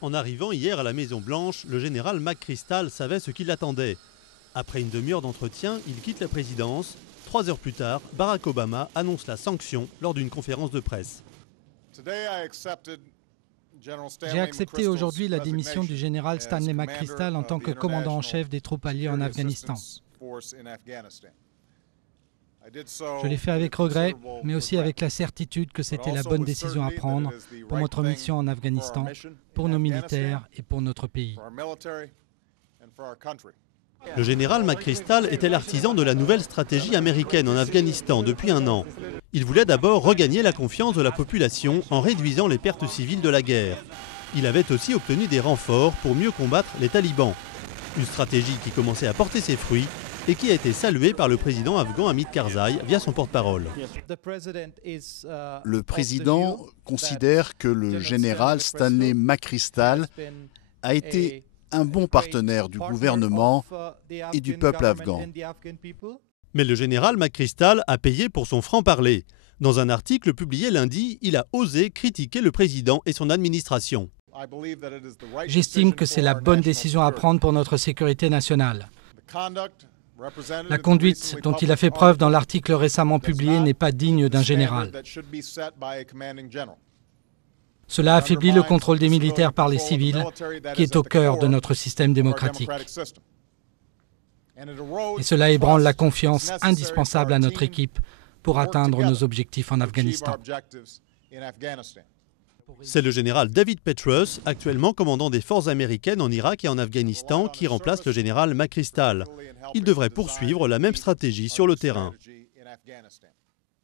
En arrivant hier à la Maison-Blanche, le général McChrystal savait ce qui l'attendait. Après une demi-heure d'entretien, il quitte la présidence. 3 heures plus tard, Barack Obama annonce la sanction lors d'une conférence de presse. J'ai accepté aujourd'hui la démission du général Stanley McChrystal en tant que commandant en chef des troupes alliées en Afghanistan. Je l'ai fait avec regret, mais aussi avec la certitude que c'était la bonne décision à prendre pour notre mission en Afghanistan, pour nos militaires et pour notre pays. Le général McChrystal était l'artisan de la nouvelle stratégie américaine en Afghanistan depuis 1 an. Il voulait d'abord regagner la confiance de la population en réduisant les pertes civiles de la guerre. Il avait aussi obtenu des renforts pour mieux combattre les talibans. Une stratégie qui commençait à porter ses fruits et qui a été saluée par le président afghan Hamid Karzai via son porte-parole. Le président considère que le général Stanley McChrystal a été un bon partenaire du gouvernement et du peuple afghan. Mais le général McChrystal a payé pour son franc-parler. Dans un article publié lundi, il a osé critiquer le président et son administration. J'estime que c'est la bonne décision à prendre pour notre sécurité nationale. La conduite dont il a fait preuve dans l'article récemment publié n'est pas digne d'un général. Cela affaiblit le contrôle des militaires par les civils, qui est au cœur de notre système démocratique. Et cela ébranle la confiance indispensable à notre équipe pour atteindre nos objectifs en Afghanistan. C'est le général David Petraeus, actuellement commandant des forces américaines en Irak et en Afghanistan, qui remplace le général McChrystal. Il devrait poursuivre la même stratégie sur le terrain.